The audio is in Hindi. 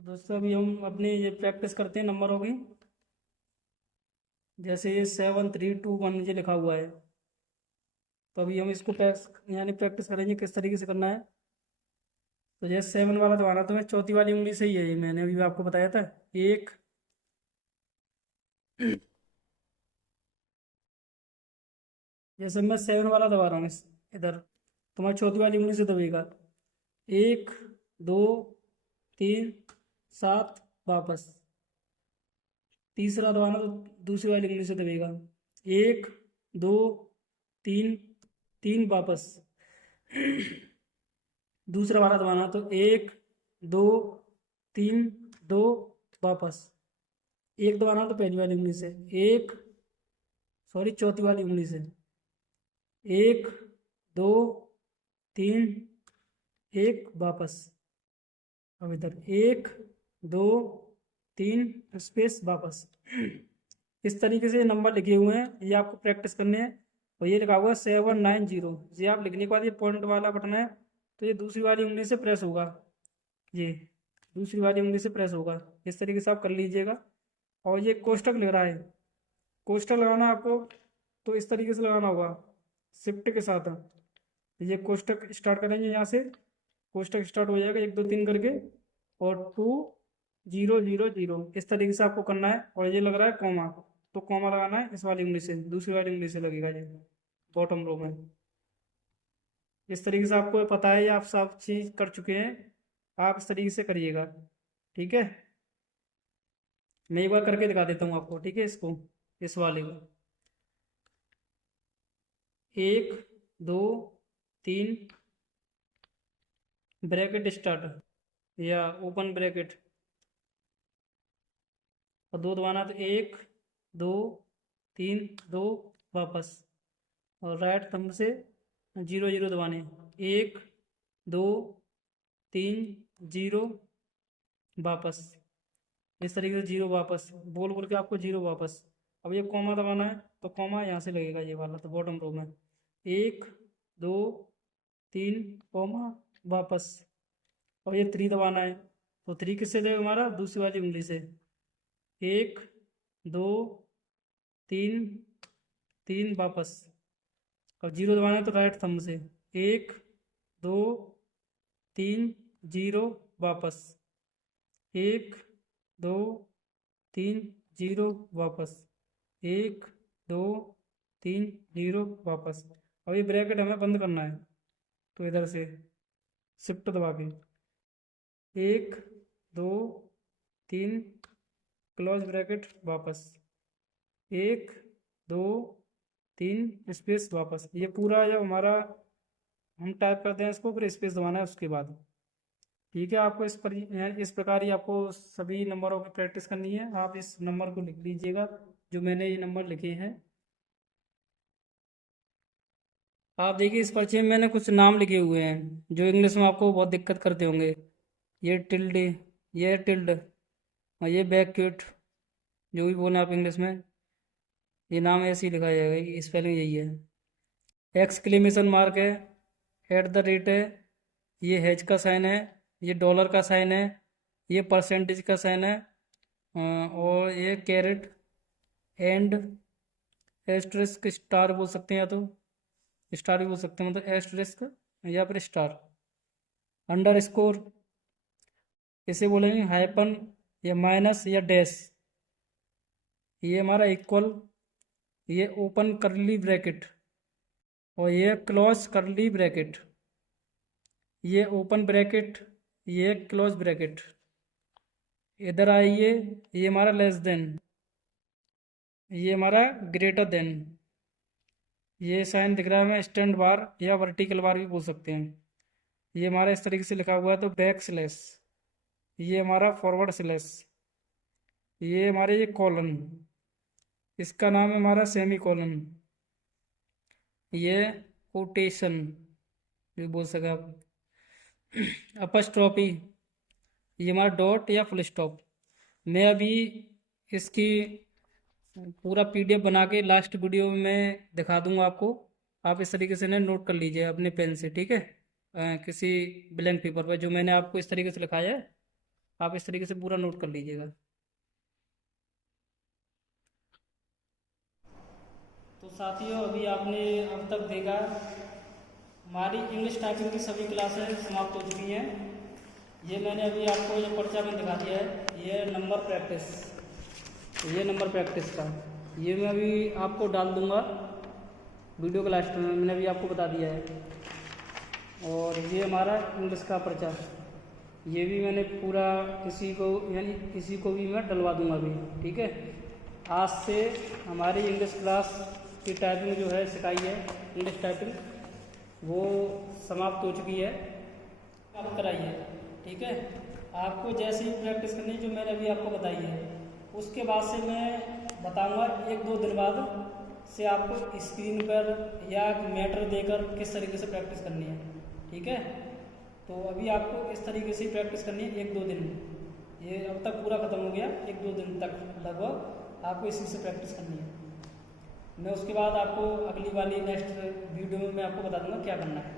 तो दोस्तों अभी हम अपनी ये प्रैक्टिस करते हैं नंबरों की। जैसे ये 7 3 2 1 ये लिखा हुआ है, तो अभी हम इसको प्रैक्टिस करेंगे किस तरीके से करना है। तो जैसे 7 वाला दबाना, तो मैं चौथी वाली उंगली से ही है, ये मैंने अभी आपको बताया था। एक जैसे मैं 7 वाला दबा रहा हूँ इधर, तो मैं चौथी वाली उंगली से दबेगा। 1 2 3 7 वापस। तीसरा दबाना तो दूसरी वाली उंगली से दबेगा। 1 2 3 3 वापस। दूसरा वाला दबाना तो 1 2 3 2 वापस। एक दबाना तो पहली वाली उंगली से, एक सॉरी चौथी वाली उंगली से। 1 2 3 1 वापस। अब इधर 1 2 3 स्पेस वापस। इस तरीके से नंबर लिखे हुए हैं, ये आपको प्रैक्टिस करने हैं। और ये लिखा हुआ है 790, ये आप लिखने के बाद ये पॉइंट वाला बटन है, तो ये दूसरी वाली उंगली से प्रेस होगा। ये दूसरी वाली उंगली से प्रेस होगा। इस तरीके से आप कर लीजिएगा। और ये कोष्टक लग रहा है, कोष्टक लगाना आपको तो इस तरीके से लगाना होगा, शिफ्ट के साथ। ये कोष्टक स्टार्ट करेंगे यहाँ से, कोष्टक स्टार्ट हो जाएगा 1 2 3 करके, और 2 0 0 0 इस तरीके से आपको करना है। और ये लग रहा है कॉमा, तो कॉमा लगाना है इस वाली उंगली से, दूसरी वाली उंगली से लगेगा ये बॉटम रो में। इस तरीके से आपको पता है, ये आप सब चीज़ कर चुके हैं, आप इस तरीके से करिएगा। ठीक है, मैं एक बार करके दिखा देता हूँ आपको। ठीक है, इसको इस वाले को 1 2 3 ब्रैकेट स्टार्ट या ओपन ब्रैकेट, और दो दबाना तो 1 2 3 2 वापस। और राइट थंब से 0 0 दबाने, 1 2 3 0 वापस। इस तरीके से 0 वापस, बोल बोल के आपको 0 वापस। अब ये कॉमा दबाना है, तो कॉमा यहाँ से लगेगा ये वाला, तो बॉटम रो में 1 2 3 कॉमा वापस। और ये 3 दबाना है, तो 3 किससे देगा हमारा, दूसरी वाली उंगली से। 1 2 3 3 वापस। और 0 दबाना है तो राइट थंब से, 1 2 3 0 वापस। 1 2 3 0 वापस। 1 2 3 0 वापस। अब ये ब्रैकेट हमें बंद करना है, तो इधर से शिफ्ट दबा के 1 2 3 क्लोज ब्रैकेट वापस। 1 2 3 स्पेस वापस। ये पूरा जब हमारा हम टाइप करते हैं इसको, फिर स्पेस दबाना है उसके बाद। ठीक है, आपको इस प्रकार ही आपको सभी नंबरों की प्रैक्टिस करनी है। आप इस नंबर को लिख लीजिएगा, जो मैंने ये नंबर लिखे हैं। आप देखिए, इस पर्चे में मैंने कुछ नाम लिखे हुए हैं जो इंग्लिश में आपको बहुत दिक्कत करते होंगे। ये टिल्ड, ये टिल्ड, और ये बैक्यूट, जो भी बोले आप इंग्लिश में, ये नाम ऐसे ही लिखा जाएगा, ये स्पेलिंग यही है। एक्सक्लेमेशन मार्क है, एट द रेट है, ये हेज का साइन है, ये डॉलर का साइन है, ये परसेंटेज का साइन है, और ये कैरेट एंड एस्ट्रिस्क स्टार बोल सकते हैं, या तो स्टार भी बोल सकते हैं, मतलब एस्ट्रिस्क या फिर स्टार। अंडर स्कोर, इसे बोलेंगे हाइपन या माइनस या डैश। ये हमारा इक्वल, ये ओपन करली ब्रैकेट, और ये क्लोज करली ब्रैकेट। ये ओपन ब्रैकेट, ये क्लोज ब्रैकेट। इधर आइए, ये हमारा लेस देन, ये हमारा ग्रेटर देन। ये साइन दिख रहा है हमें स्टैंड बार या वर्टिकल बार भी बोल सकते हैं। ये हमारा इस तरीके से लिखा हुआ है, तो बैक स्लैश। ये हमारा फॉरवर्ड स्लैश। ये हमारे ये कॉलन, इसका नाम है हमारा सेमी कॉलन। ये कोटेशन भी बोल सके आप। अपस्ट्रॉपी, ये हमारा डॉट या फुल स्टॉप। मैं अभी इसकी पूरा पीडीएफ बना के लास्ट वीडियो में मैं दिखा दूंगा आपको। आप इस तरीके से ना नोट कर लीजिए अपने पेन से। ठीक है, किसी ब्लैंक पेपर पर जो मैंने आपको इस तरीके से लिखाया है, आप इस तरीके से पूरा नोट कर लीजिएगा। तो साथियों, अभी आपने अब तक देखा हमारी इंग्लिश टाइपिंग की सभी क्लासें समाप्त हो चुकी हैं। ये मैंने अभी आपको जो पर्चा में दिखा दिया है, ये नंबर प्रैक्टिस, ये नंबर प्रैक्टिस का, ये मैं अभी आपको डाल दूंगा वीडियो के लास्ट में, मैंने अभी आपको बता दिया है। और ये हमारा इंग्लिश का पर्चा, ये भी मैंने पूरा किसी को यानी किसी को भी मैं डलवा दूंगा अभी, ठीक है। आज से हमारी इंग्लिश क्लास की टाइपिंग जो है सिखाई है, इंग्लिश टाइपिंग, वो समाप्त हो चुकी है, आप कराइए, ठीक है। आपको जैसे ही प्रैक्टिस करनी है जो मैंने अभी आपको बताई है, उसके बाद से मैं बताऊंगा 1-2 दिन बाद से आपको स्क्रीन पर या मैटर देकर किस तरीके से प्रैक्टिस करनी है, ठीक है। तो अभी आपको इस तरीके से प्रैक्टिस करनी है 1-2 दिन में। ये अब तक पूरा ख़त्म हो गया, 1-2 दिन तक लगभग आपको इसी से प्रैक्टिस करनी है। मैं उसके बाद आपको अगली वाली नेक्स्ट वीडियो में मैं आपको बता दूंगा क्या करना है।